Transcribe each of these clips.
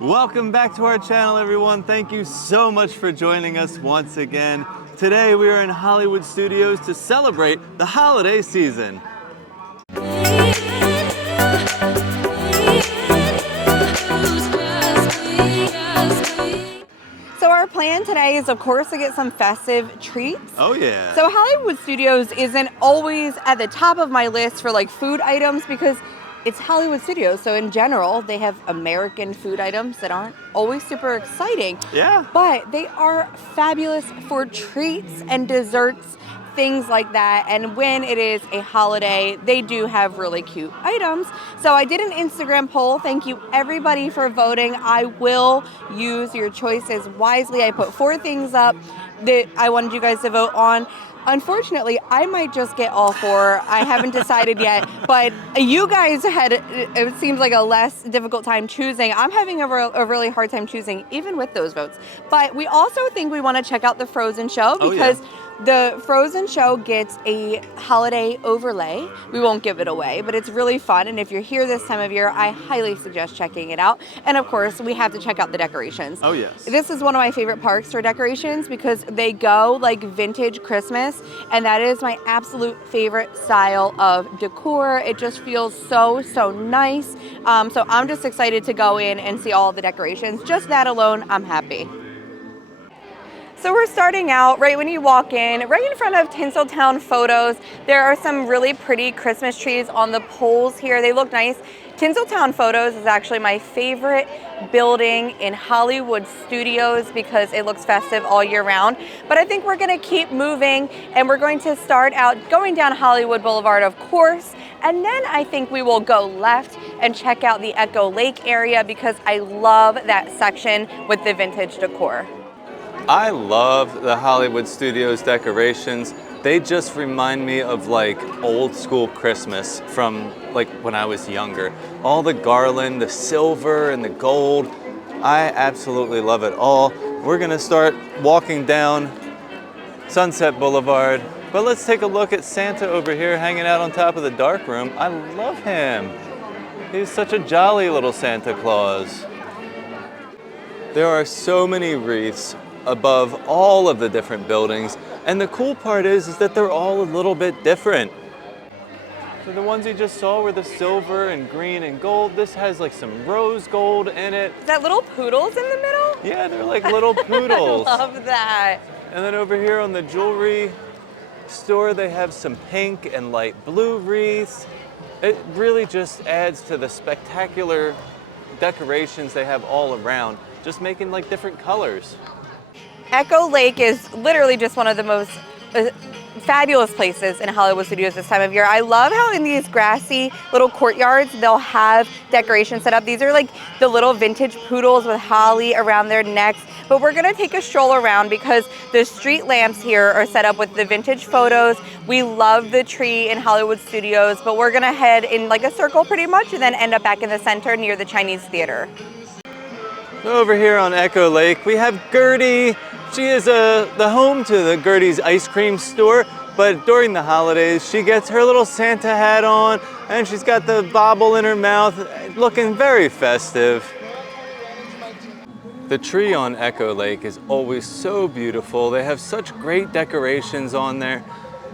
Welcome back to our channel, everyone. Thank you so much for joining us once again. Today we are in Hollywood Studios to celebrate the holiday season. So our plan today is, of course, to get some festive treats. Oh yeah. So Hollywood Studios isn't always at the top of my list for like food items because it's Hollywood Studios. So in general, they have American food items that aren't always super exciting. Yeah. But they are fabulous for treats and desserts, things like that. And when it is a holiday, they do have really cute items. So I did an Instagram poll. Thank you everybody for voting. I will use your choices wisely. I put 4 things up that I wanted you guys to vote on. Unfortunately, I might just get all 4. I haven't decided yet, but you guys had, it seems like a less difficult time choosing. I'm having a really hard time choosing even with those votes. But we also think we want to check out the Frozen show because the Frozen show gets a holiday overlay. We won't give it away, but it's really fun. And if you're here this time of year, I highly suggest checking it out. And of course, we have to check out the decorations. Oh yes. This is one of my favorite parks for decorations because they go like vintage Christmas. And that is my absolute favorite style of decor. It just feels so nice. So I'm just excited to go in and see all the decorations. Just that alone, I'm happy. So we're starting out right when you walk in, right in front of Tinseltown Photos. There are some really pretty Christmas trees on the poles here. They look nice. Tinseltown Photos is actually my favorite building in Hollywood Studios because it looks festive all year round. But I think we're gonna keep moving and we're going to start out going down Hollywood Boulevard, of course. And then I think we will go left and check out the Echo Lake area because I love that section with the vintage decor. I love the Hollywood Studios decorations. They just remind me of like old school Christmas from like when I was younger. All the garland, the silver and the gold. I absolutely love it all. We're gonna start walking down Sunset Boulevard, but let's take a look at Santa over here hanging out on top of the dark room. I love him. He's such a jolly little Santa Claus. There are so many wreaths above all of the different buildings, and the cool part is that they're all a little bit different. So the ones you just saw were the silver and green and gold. This has like some rose gold in it. Is that little poodles in the middle? Yeah, they're like little poodles. I love that. And then over here on the jewelry store, they have some pink and light blue wreaths. It really just adds to the spectacular decorations they have all around, just making like different colors. Echo Lake is literally just one of the most fabulous places in Hollywood Studios this time of year. I love how in these grassy little courtyards, they'll have decorations set up. These are like the little vintage poodles with holly around their necks. But we're gonna take a stroll around because the street lamps here are set up with the vintage photos. We love the tree in Hollywood Studios, but we're gonna head in like a circle pretty much and then end up back in the center near the Chinese Theater. Over here on Echo Lake, we have Gertie. She is the home to the Gertie's ice cream store, but during the holidays, she gets her little Santa hat on and she's got the bauble in her mouth, looking very festive. The tree on Echo Lake is always so beautiful. They have such great decorations on there.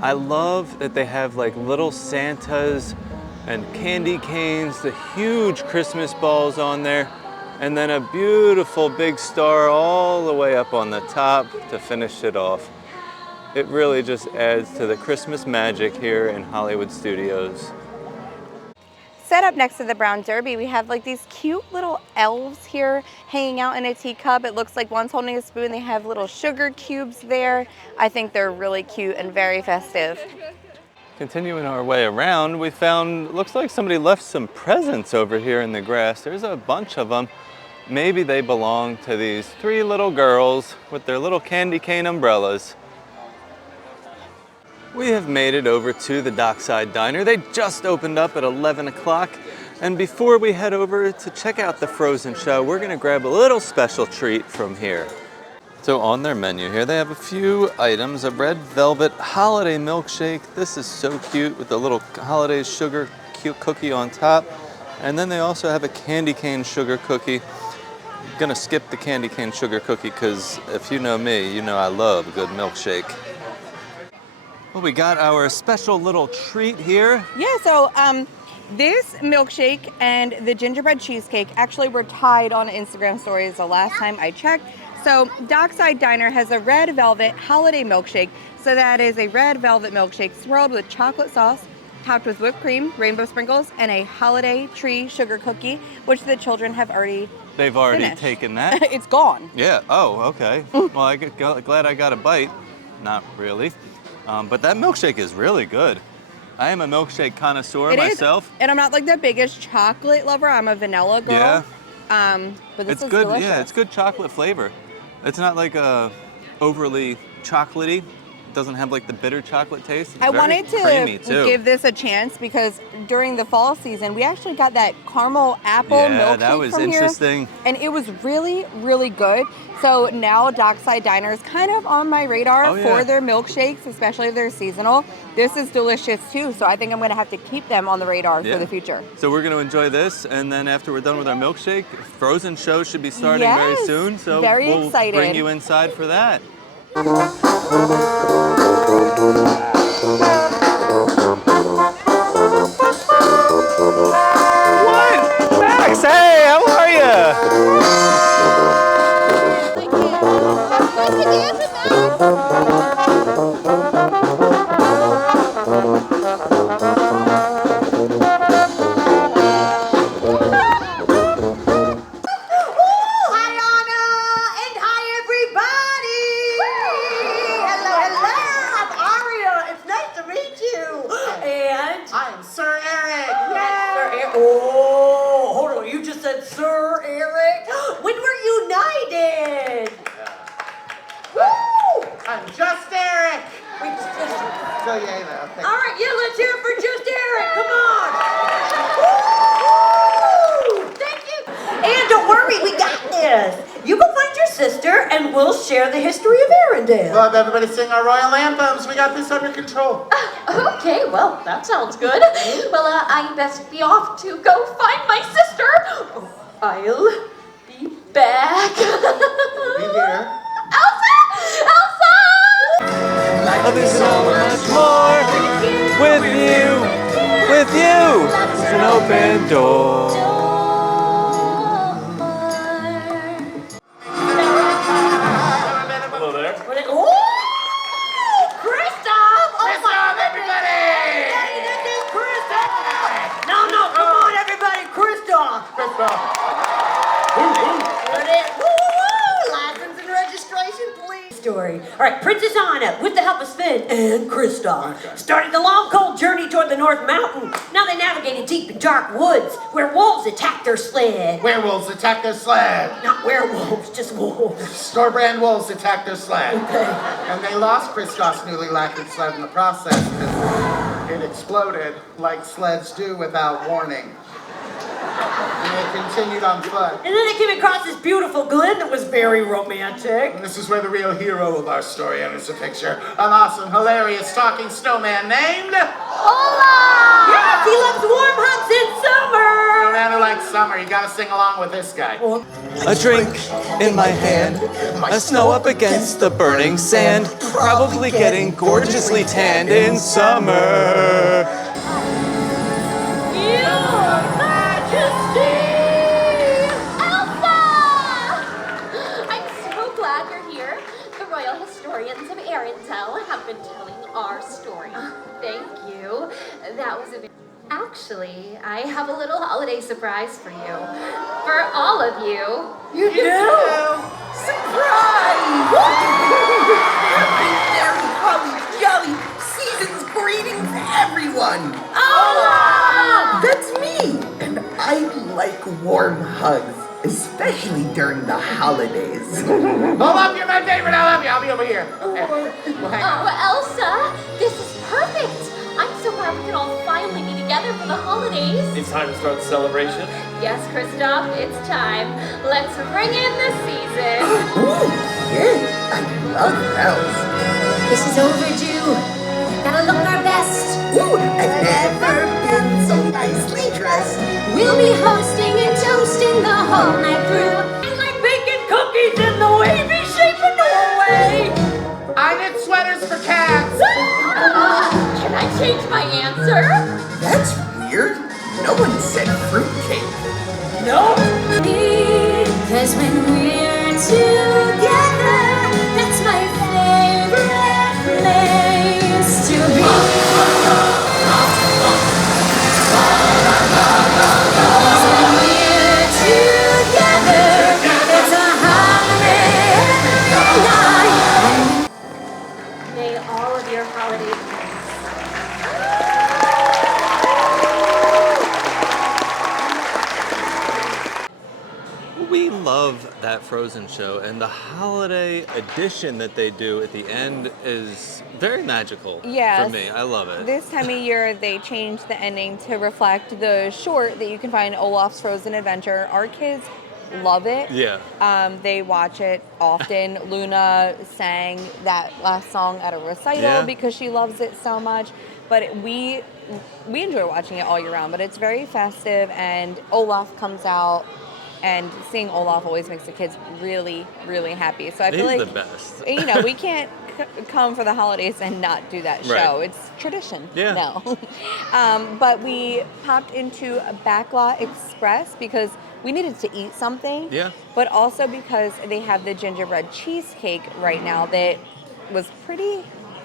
I love that they have like little Santas and candy canes, the huge Christmas balls on there, and then a beautiful big star all the way up on the top to finish it off. It really just adds to the Christmas magic here in Hollywood Studios. Set up next to the Brown Derby, we have like these cute little elves here hanging out in a teacup. It looks like one's holding a spoon. They have little sugar cubes there. I think they're really cute and very festive. Continuing our way around, we found, looks like somebody left some presents over here in the grass. There's a bunch of them. Maybe they belong to these 3 little girls with their little candy cane umbrellas. We have made it over to the Dockside Diner. They just opened up at 11 o'clock. And before we head over to check out the Frozen show, we're gonna grab a little special treat from here. So on their menu here, they have a few items. A red velvet holiday milkshake. This is so cute with the little holiday sugar cute cookie on top. And then they also have a candy cane sugar cookie. Gonna skip the candy cane sugar cookie because if you know me, you know I love a good milkshake. Well, we got our special little treat here. Yeah, so this milkshake and the gingerbread cheesecake actually were tied on Instagram stories the last time I checked. So Dockside Diner has a red velvet holiday milkshake. So that is a red velvet milkshake swirled with chocolate sauce, topped with whipped cream, rainbow sprinkles, and a holiday tree sugar cookie, which the children have already They've already finished. taken that. It's gone. Yeah, oh, okay. Well, glad I got a bite. Not really. But that milkshake is really good. I am a milkshake connoisseur myself. And I'm not like the biggest chocolate lover. I'm a vanilla girl. Yeah. But this It's is good. delicious. Yeah, it's good chocolate flavor. It's not like overly chocolatey. It doesn't have like the bitter chocolate taste. It's I very wanted creamy, to too. give this a chance because during the fall season, we actually got that caramel apple milkshake that was from interesting. here, and it was really, really good. So now Dockside Diner is kind of on my radar for their milkshakes, especially if they're seasonal. This is delicious too, so I think I'm going to have to keep them on the radar for the future. So we're going to enjoy this, and then after we're done with our milkshake, Frozen show should be starting very soon. So we'll excited. Bring you inside for that. What? Max, hey, how are Share the history of Arendelle. Well, everybody sing our royal anthems. We got this under control. Okay, well, that sounds good. Well, I best be off to go find my sister. I'll be back. Be here. Elsa! Elsa! Oh, there's so much more with you. It's an open door. License and registration, please. Story. All right, Princess Anna, with the help of Sven and Kristoff, started the long, cold journey toward the North Mountain. Now they navigated deep and dark woods where wolves attacked their sled. Werewolves attacked their sled. Not werewolves, just wolves. Store-brand wolves attacked their sled. Okay. And they lost Kristoff's newly lacquered sled in the process because it exploded like sleds do without warning. And they continued on foot. And then they came across this beautiful glen that was very romantic. And this is where the real hero of our story enters the picture. An awesome, hilarious, talking snowman named... Olaf! Yes, he loves warm hugs in summer! No matter like summer, you gotta sing along with this guy. A drink in my hand, a snow up against the burning sand, probably getting gorgeously tanned in summer. Historians of Arendelle have been telling our story. Thank you. That was a bit... Actually, I have a little holiday surprise for you. For all of you. You do? Surprise! Happy, merry, holly, jolly season's greetings, everyone! Olaf! That's me! And I like warm hugs. Especially during the holidays. Olaf, you're my favorite. I love you. I'll be over here. Okay. Well, hang on. Oh, Elsa, this is perfect. I'm so glad we can all finally be together for the holidays. It's time to start the celebration. Yes, Kristoff, it's time. Let's bring in the season. Ooh, yeah, I love bells. This is overdue. Gotta look our best. Ooh, I've never been so nicely dressed. We'll be hosting and toasting the whole night through. And like I changed my answer. That's weird. No one said fruitcake. No. Cause when we're together, that's my favorite place to be. 'Cause when we're together, it's a holiday every night. May all of your holiday We love that Frozen show, and the holiday edition that they do at the end is very magical Yes. for me. I love it. This time of year, they changed the ending to reflect the short that you can find Olaf's Frozen Adventure. Our kids love it. Yeah. They watch it often. Luna sang that last song at a recital Yeah. because she loves it so much. But we enjoy watching it all year round. But it's very festive, and Olaf comes out. And seeing Olaf always makes the kids really, really happy. So I feel He's like the best. you know, we can't come for the holidays and not do that show. Right. It's tradition Yeah. now. But we popped into Backlaw Express because we needed to eat something. Yeah. But also because they have the gingerbread cheesecake right now that was pretty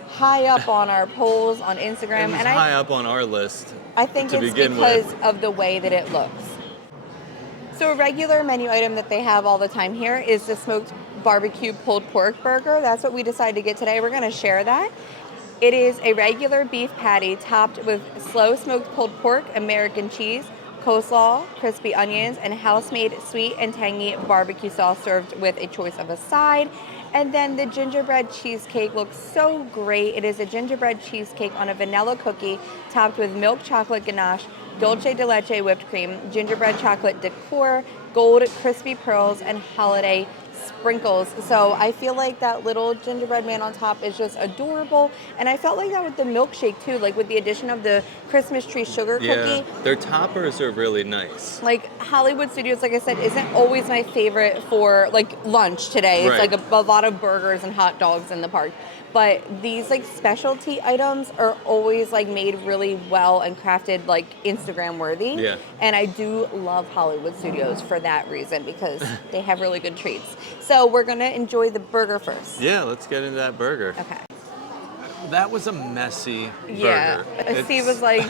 high up on our polls on Instagram. It was And high up on our list. I think to it's begin because with. of the way that it looks. So a regular menu item that they have all the time here is the smoked barbecue pulled pork burger. That's what we decided to get today. We're going to share that. It is a regular beef patty topped with slow smoked pulled pork, American cheese, coleslaw, crispy onions, and house-made sweet and tangy barbecue sauce served with a choice of a side. And then the gingerbread cheesecake looks so great. It is a gingerbread cheesecake on a vanilla cookie topped with milk chocolate ganache, dulce de leche whipped cream, gingerbread chocolate decor, gold crispy pearls, and holiday sprinkles. So I feel like that little gingerbread man on top is just adorable. And I felt like that with the milkshake too, like with the addition of the Christmas tree sugar Yeah. cookie. Their toppers are really nice. Like Hollywood Studios, like I said, isn't always my favorite for like lunch today. It's Right. like a lot of burgers and hot dogs in the park. But these like specialty items are always like made really well and crafted like Instagram worthy. Yeah. And I do love Hollywood Studios for that reason because they have really good treats. So we're gonna enjoy the burger first. Yeah, let's get into that burger. Okay. That was a messy Yeah. burger. Steve was like,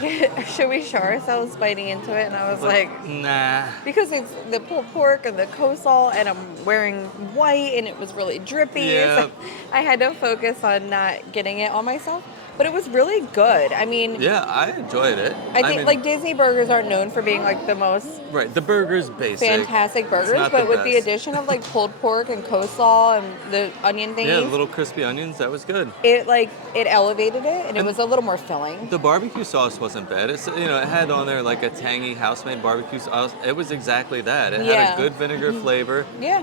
should we show ourselves biting into it? And I was like, nah. because it's the pulled pork and the coleslaw, and I'm wearing white, and it was really drippy. Yeah. So I had to focus on not getting it on myself. But it was really good. I mean, Yeah, I enjoyed it. I think mean, like Disney burgers aren't known for being like the most right, the burger's basic. fantastic burgers, not but the with the best. addition of like pulled pork and coleslaw and the onion Yeah, thingies, little crispy onions, that was good. it elevated it, and it And was a little more filling. The barbecue sauce wasn't bad. It's, it had on there like a tangy house-made barbecue sauce. It was exactly that. It had Yeah. a good vinegar flavor. Yeah.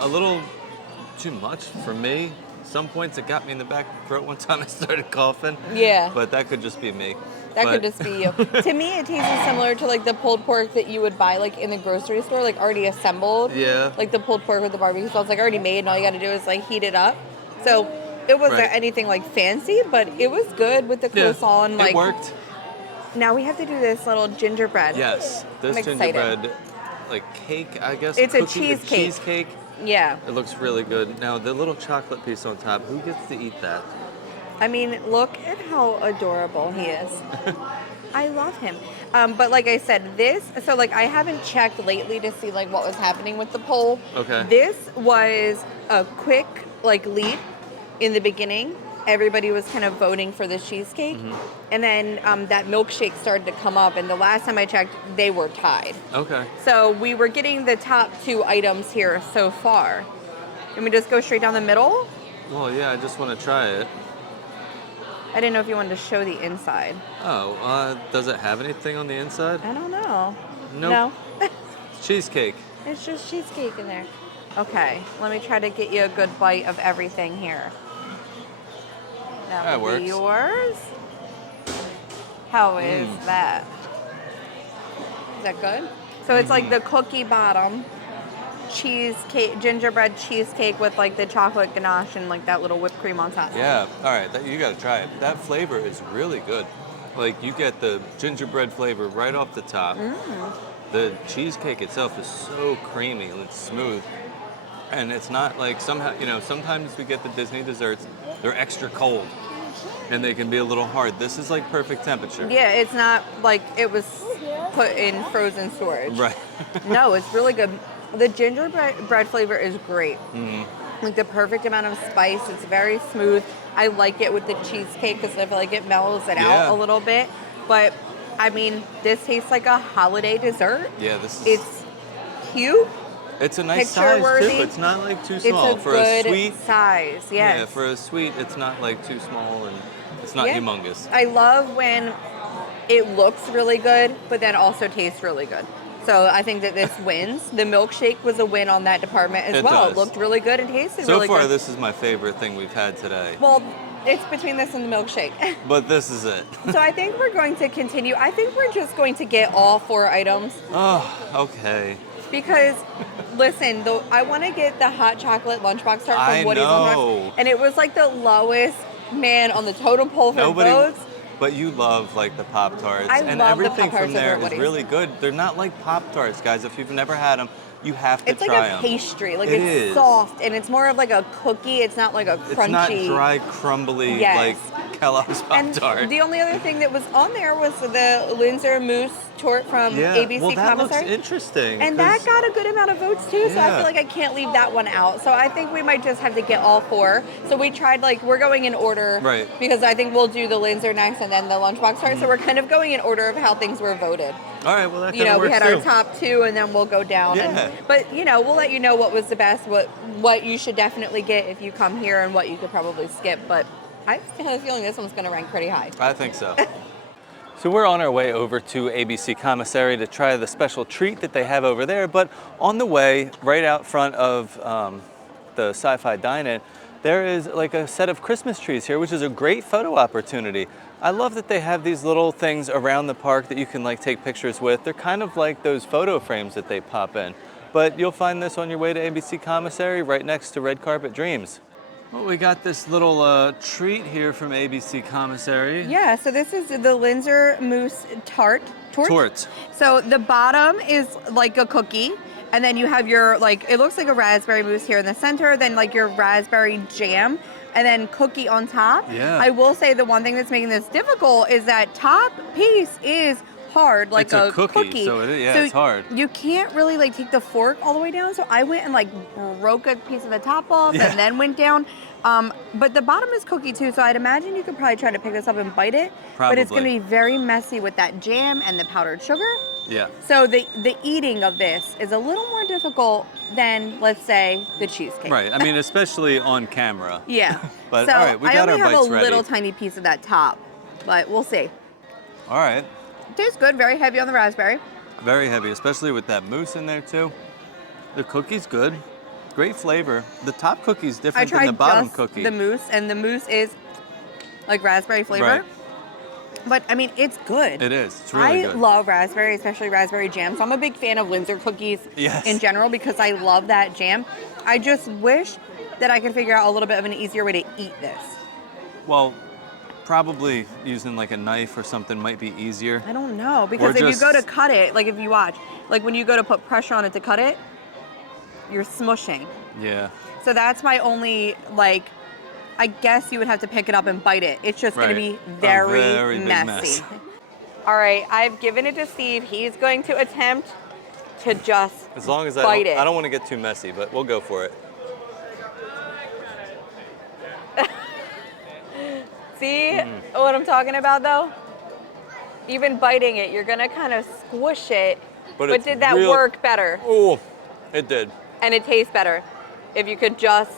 A little too much for me. Some points it got me in the back throat one time. I started coughing. Yeah. But that could just be me. That But- could just be you. To me, it tasted similar to like the pulled pork that you would buy like in the grocery store, like already assembled. Yeah. Like the pulled pork with the barbecue sauce, like already made, and all you got to do is like heat it up. So it wasn't Right. anything like fancy, but it was good with the Yeah, coleslaw and like. it worked. Now we have to do this little gingerbread. Yes, this I'm excited. gingerbread like cake, I guess. It's a cookie, cheesecake. Cheesecake. Yeah. It looks really good. Now the little chocolate piece on top. Who gets to eat that? I mean, look at how adorable he is. I love him. But like I said, so like I haven't checked lately to see like what was happening with the poll. Okay. This was a quick like lead in the beginning. Everybody was kind of voting for the cheesecake. And then that milkshake started to come up. And the last time I checked, they were tied. Okay. So we were getting the top two items here so far. Can we just go straight down the middle? Well, yeah, I just want to try it. I didn't know if you wanted to show the inside. Oh, does it have anything on the inside? I don't know. Nope. No. Cheesecake. It's just cheesecake in there. Okay, let me try to get you a good bite of everything here. That will be works. yours. How is that? Is that good? So it's like the cookie bottom, cheesecake, gingerbread cheesecake with like the chocolate ganache and like that little whipped cream on top. Yeah, all right, you gotta try it. That flavor is really good. Like you get the gingerbread flavor right off the top. The cheesecake itself is so creamy and it's smooth. And it's not like somehow, you know, sometimes we get the Disney desserts, they're extra cold and they can be a little hard. This is like perfect temperature. Yeah, it's not like it was put in frozen storage. Right. No, it's really good. The gingerbread flavor is great. Like the perfect amount of spice. It's very smooth. I like it with the cheesecake because I feel like it mellows it out a little bit. But I mean, this tastes like a holiday dessert. Yeah, this is. It's cute. It's a nice size Picture-worthy. too. It's not like too small It's a for good a sweet size. Yes. Yeah, for a sweet, it's not like too small and it's not humongous. I love when it looks really good, but then also tastes really good. So I think that this wins. The milkshake was a win on that department as well. Does. It looked really good and tasted really good. So far, this is my favorite thing we've had today. Well, it's between this and the milkshake. But this is it. So I think we're going to continue. I think we're just going to get all 4 items. Oh, okay. Because, listen, I want to get the hot chocolate lunchbox tart I from Woody's know. Lunchbox. And it was like the lowest man on the totem pole for votes. But you love like the Pop-Tarts. I and love the everything Pop-Tarts from there over at is Woody's. really good. They're not like Pop-Tarts, guys. If you've never had them, you have to It's try like them. a pastry. Like It it's is. soft and it's more of like a cookie. It's not like a crunchy. It's not dry, crumbly Yes. like Kellogg's And Pop-Tart. the only other thing that was on there was the Linzer Mousse Tort from ABC well, that Commissary. looks interesting. And that 'cause- got a good amount of votes too, so I Yeah. feel like I can't leave that one out. So I think we might just have to get all 4. So we tried we're going in order. Right. Because I think we'll do the Linzer next and then the lunchbox tart. So we're kind of going in order of how things were voted. All right, well that You kind know, of we works had too. our top 2 and then we'll go down. Yeah. But you know, we'll let you know what was the best, what you should definitely get if you come here and what you could probably skip. But I have a feeling this one's gonna rank pretty high. I think so. So we're on our way over to ABC Commissary to try the special treat that they have over there, but on the way, right out front of the Sci-Fi Dine-In, there is like a set of Christmas trees here, which is a great photo opportunity. I love that they have these little things around the park that you can like take pictures with. They're kind of like those photo frames that they pop in. But you'll find this on your way to ABC Commissary right next to Red Carpet Dreams. Well, we got this little treat here from ABC Commissary. Yeah, so this is the Linzer Mousse Tort. Tort. So the bottom is like a cookie, and then you have your, it looks like a raspberry mousse here in the center, then like your raspberry jam, and then cookie on top. Yeah. I will say the one thing that's making this difficult is that top piece is hard, like It's a cookie, so it's hard. You can't really take the fork all the way down, so I went and broke a piece of the top off and then went down. But the bottom is cookie too, so I'd imagine you could probably try to pick this up and bite it. Probably. But it's going to be very messy with that jam and the powdered sugar. Yeah. So the eating of this is a little more difficult than, let's say, the cheesecake. Right. I mean, especially on camera. Yeah. But so all right, we I got only our have bites a ready. little tiny piece of that top, but we'll see. All right. Tastes good, very heavy on the raspberry. Very heavy, especially with that mousse in there too. The cookie's good. Great flavor. The top cookie's I different tried than the bottom just cookie. the mousse, and the mousse is like raspberry flavor. Right. But I mean, it's good. It is. It's really I good. love raspberry, especially raspberry jam. So I'm a big fan of Linzer cookies Yes. in general because I love that jam. I just wish that I could figure out a little bit of an easier way to eat this. Well, probably using like a knife or something might be easier. I don't know, because if you go to cut it, like if you watch, like when you go to put pressure on it to cut it, you're smushing. Yeah. So that's my only, I guess you would have to pick it up and bite it. It's just going to be A very, very big messy. mess. All right, I've given it to Steve. He's going to attempt to just As long as bite it. I don't want to get too messy, but we'll go for it. See what I'm talking about, though? Even biting it, you're going to kind of squish it. But it's did that real- work better? Oh, it did. And it tastes better if you could just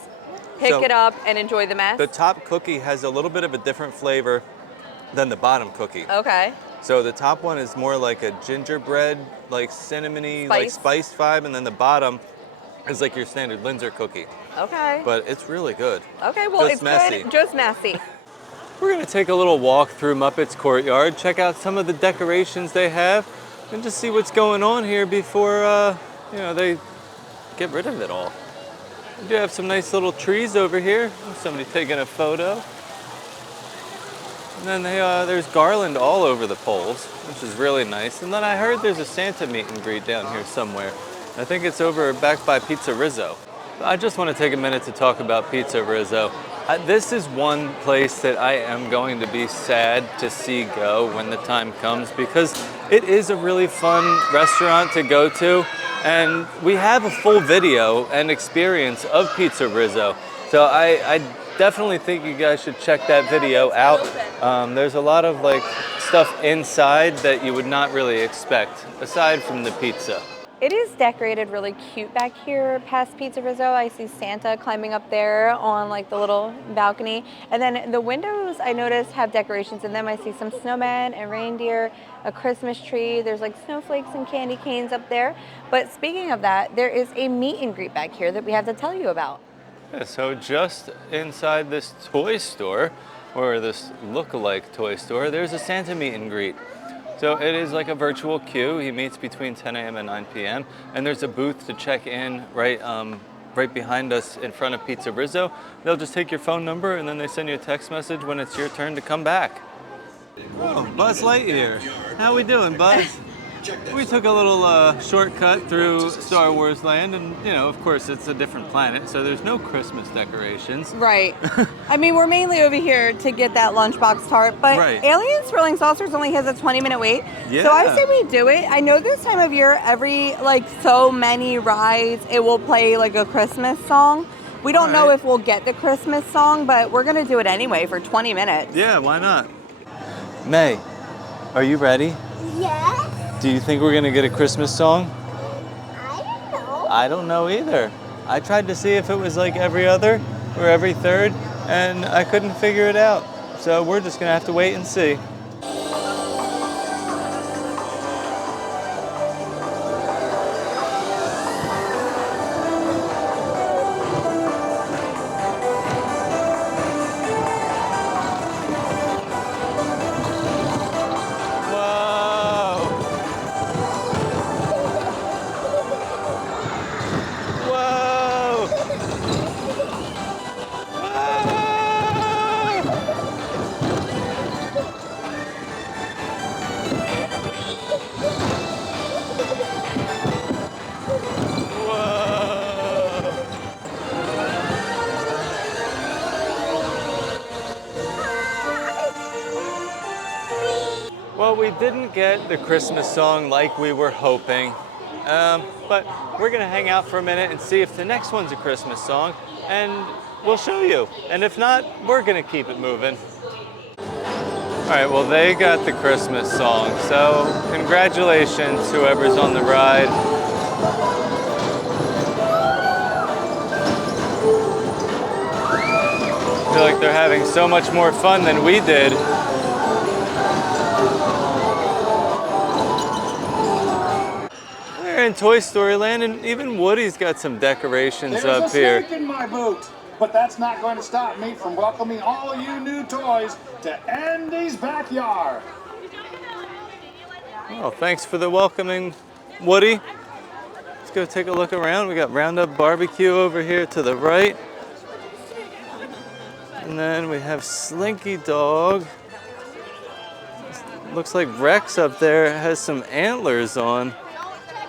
pick So, it up and enjoy the mess? The top cookie has a little bit of a different flavor than the bottom cookie. Okay. So the top one is more like a gingerbread, like cinnamony, like Spice. spice vibe, and then the bottom is like your standard Linzer cookie. Okay. But it's really good. Okay, well, Just it's messy. good, just messy. We're gonna take a little walk through Muppets Courtyard, check out some of the decorations they have, and just see what's going on here before, they get rid of it all. We do have some nice little trees over here. Somebody taking a photo. And then there's garland all over the poles, which is really nice. And then I heard there's a Santa meet and greet down here somewhere. I think it's over back by Pizza Rizzo. I just want to take a minute to talk about Pizza Rizzo. This is one place that I am going to be sad to see go when the time comes, because it is a really fun restaurant to go to. And we have a full video and experience of Pizza Rizzo. So I definitely think you guys should check that video out. There's a lot of like stuff inside that you would not really expect, aside from the pizza. It is decorated really cute back here past Pizza Rizzo. I see Santa climbing up there on like the little balcony. And then the windows I noticed have decorations in them. I see some snowmen and reindeer, a Christmas tree. There's like snowflakes and candy canes up there. But speaking of that, there is a meet and greet back here that we have to tell you about. Yeah, so just inside this toy store, or this look-alike toy store, there's a Santa meet and greet. So it is like a virtual queue. He meets between 10 a.m. and 9 p.m. And there's a booth to check in right behind us in front of Pizza Rizzo. They'll just take your phone number and then they send you a text message when it's your turn to come back. Oh, Buzz Lightyear. How we doing, Buzz? We took a little shortcut through Star Wars Land, and you know, of course, it's a different planet, so there's no Christmas decorations. Right. I mean, we're mainly over here to get that lunchbox tart, but Right. Alien Swirling Saucers only has a 20-minute wait. Yeah. So I say we do it. I know this time of year, every like so many rides, it will play like a Christmas song. We don't know Right. if we'll get the Christmas song, but we're gonna do it anyway for 20 minutes. Yeah, why not? May, are you ready? Yes, Do you think we're gonna get a Christmas song? I don't know. I don't know either. I tried to see if it was like every other or every third, and I couldn't figure it out. So we're just gonna have to wait and see. Well, we didn't get the Christmas song like we were hoping, but we're gonna hang out for a minute and see if the next one's a Christmas song, and we'll show you. And if not, we're gonna keep it moving. All right, well, they got the Christmas song, so congratulations, whoever's on the ride. I feel like they're having so much more fun than we did. We're in Toy Story Land, and even Woody's got some decorations up here. There's a snake in my boot, but that's not going to stop me from welcoming all you new toys to Andy's backyard. Well, thanks for the welcoming, Woody. Let's go take a look around. We got Roundup Barbecue over here to the right. And then we have Slinky Dog. Looks like Rex up there has some antlers on,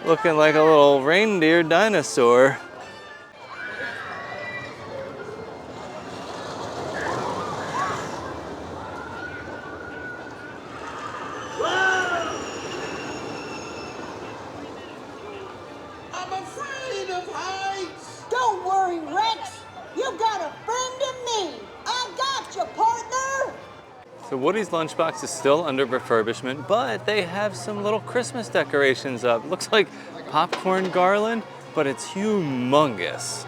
looking like a little reindeer dinosaur. I'm afraid of heights. Don't worry, Rex. You got a friend in me. I got you, partner. So Woody's Lunchbox is still under refurbishment, but they have some little Christmas decorations up. Looks like popcorn garland, but it's humongous.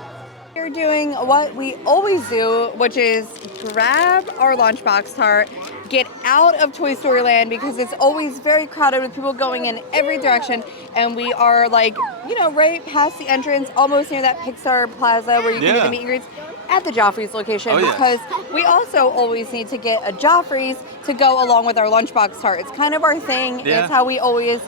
We're doing what we always do, which is grab our lunchbox tart, get out of Toy Story Land because it's always very crowded with people going in every direction, and we are like, you know, right past the entrance, almost near that Pixar Plaza where you can do the meet and greets at the Joffrey's location, because we also always need to get a Joffrey's to go along with our lunchbox tart. It's kind of our thing. Yeah. It's how we always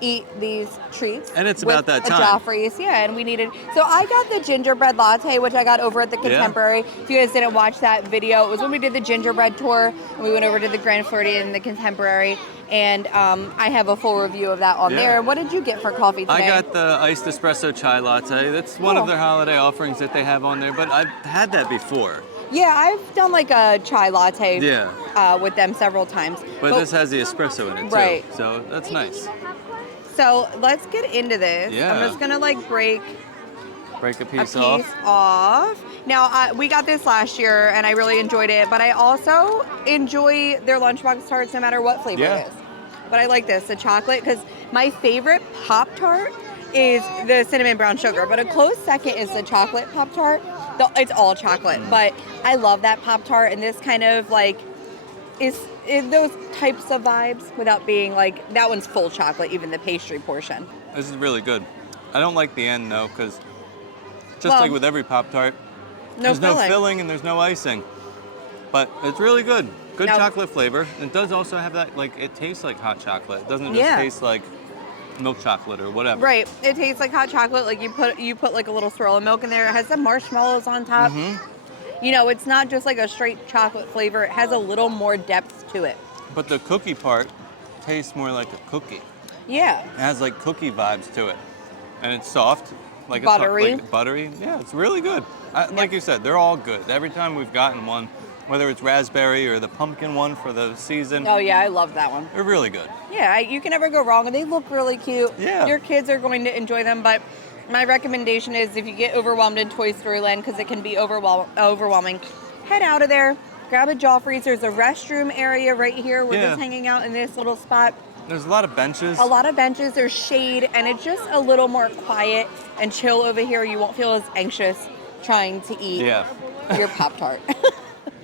eat these treats. And it's with about that a time. Joffrey's, yeah, and we needed. So I got the gingerbread latte, which I got over at the Contemporary. If you guys didn't watch that video, it was when we did the gingerbread tour, and we went over to the Grand Floridian and the Contemporary, and I have a full review of that on there. What did you get for coffee today? I got the iced espresso chai latte. That's one of their holiday offerings that they have on there, but I've had that before. Yeah, I've done like a chai latte Yeah. with them several times. But this has the espresso in it too. Right. So that's nice. So let's get into this. Yeah. I'm just gonna like break a piece off. Now, we got this last year and I really enjoyed it, but I also enjoy their lunchbox tarts no matter what flavor it is. But I like this, the chocolate, because my favorite Pop-Tart is the cinnamon brown sugar, but a close second is the chocolate Pop-Tart. It's all chocolate, but I love that Pop-Tart, and this kind of like is those types of vibes without being like, that one's full chocolate, even the pastry portion. This is really good. I don't like the end though, because just like with every Pop-Tart, there's no filling and there's no icing. But it's really good. Good chocolate flavor. It does also have that, like, it tastes like hot chocolate. It doesn't just taste like milk chocolate or whatever. Right. It tastes like hot chocolate. Like you put like a little swirl of milk in there. It has some marshmallows on top. You know, it's not just like a straight chocolate flavor. It has a little more depth to it. But the cookie part tastes more like a cookie. Yeah. It has like cookie vibes to it. And it's soft. Like buttery. Like buttery. Yeah, it's really good. Like you said, they're all good. Every time we've gotten one, whether it's raspberry or the pumpkin one for the season. Oh yeah, I love that one. They're really good. Yeah, you can never go wrong, and they look really cute. Yeah. Your kids are going to enjoy them, but my recommendation is if you get overwhelmed in Toy Story Land, because it can be overwhelming, head out of there, grab a Joffrey's. There's a restroom area right here. We're just hanging out in this little spot. There's a lot of benches. A lot of benches. There's shade, and it's just a little more quiet and chill over here. You won't feel as anxious trying to eat your Pop-Tart.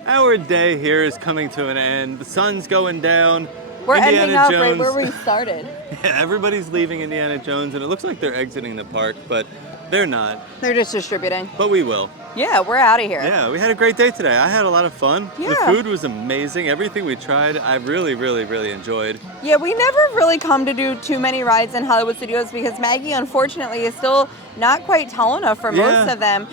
Our day here is coming to an end. The sun's going down. We're Indiana ending up Jones. right where we started. Yeah, everybody's leaving Indiana Jones, and it looks like they're exiting the park, but they're not. They're just distributing. But we will. Yeah, we're out of here. Yeah, we had a great day today. I had a lot of fun. Yeah. The food was amazing. Everything we tried, I really, really, really enjoyed. Yeah, we never really come to do too many rides in Hollywood Studios because Maggie, unfortunately, is still not quite tall enough for most of them.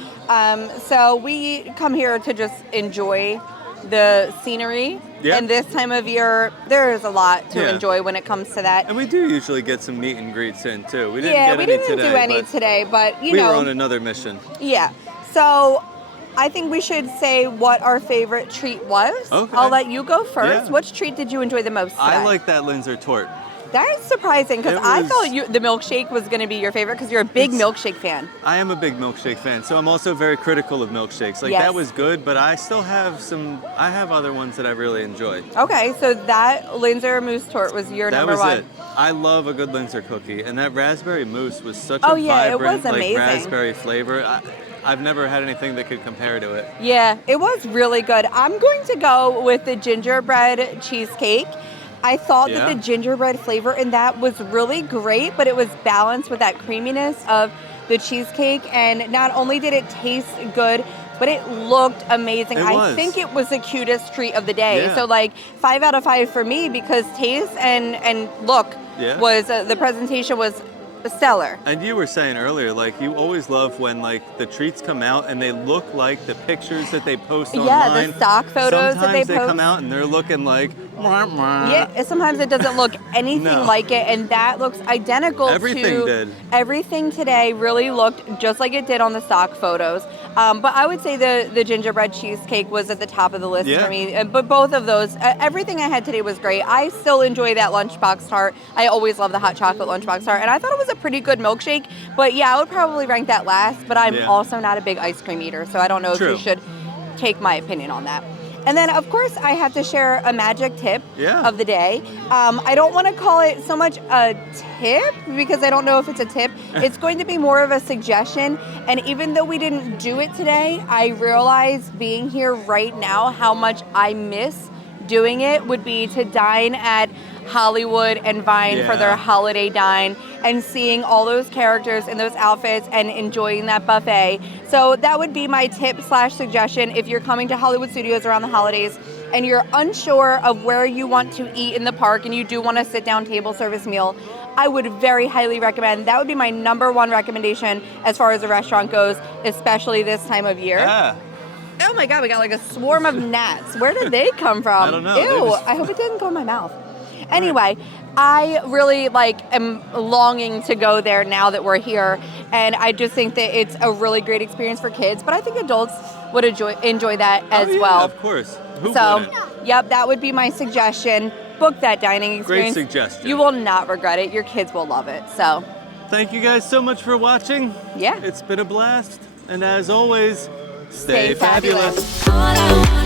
So we come here to just enjoy the scenery. And this time of year, there's a lot to enjoy when it comes to that. And we do usually get some meet and greets in too. We didn't do any today, but you know. We were on another mission. Yeah. So I think we should say what our favorite treat was. Okay. I'll let you go first. Yeah. Which treat did you enjoy the most today? I like that Linzer tort. That is surprising because I thought the milkshake was going to be your favorite because you're a big milkshake fan. I am a big milkshake fan, so I'm also very critical of milkshakes. Like that was good, but I still have I have other ones that I really enjoy. Okay, so that Linzer mousse tort was your number one. That was it. I love a good Linzer cookie, and that raspberry mousse was such a vibrant, it was amazing. like raspberry flavor. I've never had anything that could compare to it. Yeah, it was really good. I'm going to go with the gingerbread cheesecake. I thought that the gingerbread flavor in that was really great, but it was balanced with that creaminess of the cheesecake. And not only did it taste good, but it looked amazing. I think it was the cutest treat of the day. Yeah. So like 5 out of 5 for me because taste and look was, the presentation was stellar. And you were saying earlier, like you always love when like the treats come out and they look like the pictures that they post online. Yeah, the stock photos that they post. Sometimes they come out and they're looking like yeah, sometimes it doesn't look anything like it, and that looks identical to everything today. Really looked just like it did on the stock photos. But I would say the gingerbread cheesecake was at the top of the list for me. But both of those, everything I had today was great. I still enjoy that lunchbox tart. I always love the hot chocolate lunchbox tart, and I thought it was a pretty good milkshake. But yeah, I would probably rank that last. But I'm also not a big ice cream eater, so I don't know if you should take my opinion on that. And then, of course, I have to share a magic tip of the day. I don't want to call it so much a tip because I don't know if it's a tip. It's going to be more of a suggestion. And even though we didn't do it today, I realized being here right now how much I miss doing it would be to dine at Hollywood and Vine for their holiday dine and seeing all those characters in those outfits and enjoying that buffet. So that would be my tip / suggestion if you're coming to Hollywood Studios around the holidays and you're unsure of where you want to eat in the park and you do want a sit-down table service meal. I would very highly recommend. That would be my #1 recommendation as far as a restaurant goes, especially this time of year. Yeah. Oh my God, we got like a swarm of gnats. Where did they come from? I don't know. Ew, I hope it didn't go in my mouth. Anyway, I really am longing to go there now that we're here, and I just think that it's a really great experience for kids, but I think adults would enjoy that as well. Of course. Who So, wouldn't? yep, that would be my suggestion. Book that dining experience. Great suggestion. You will not regret it. Your kids will love it. So, Thank you guys so much for watching. yeah. It's been a blast. And as always, Stay stay fabulous. fabulous.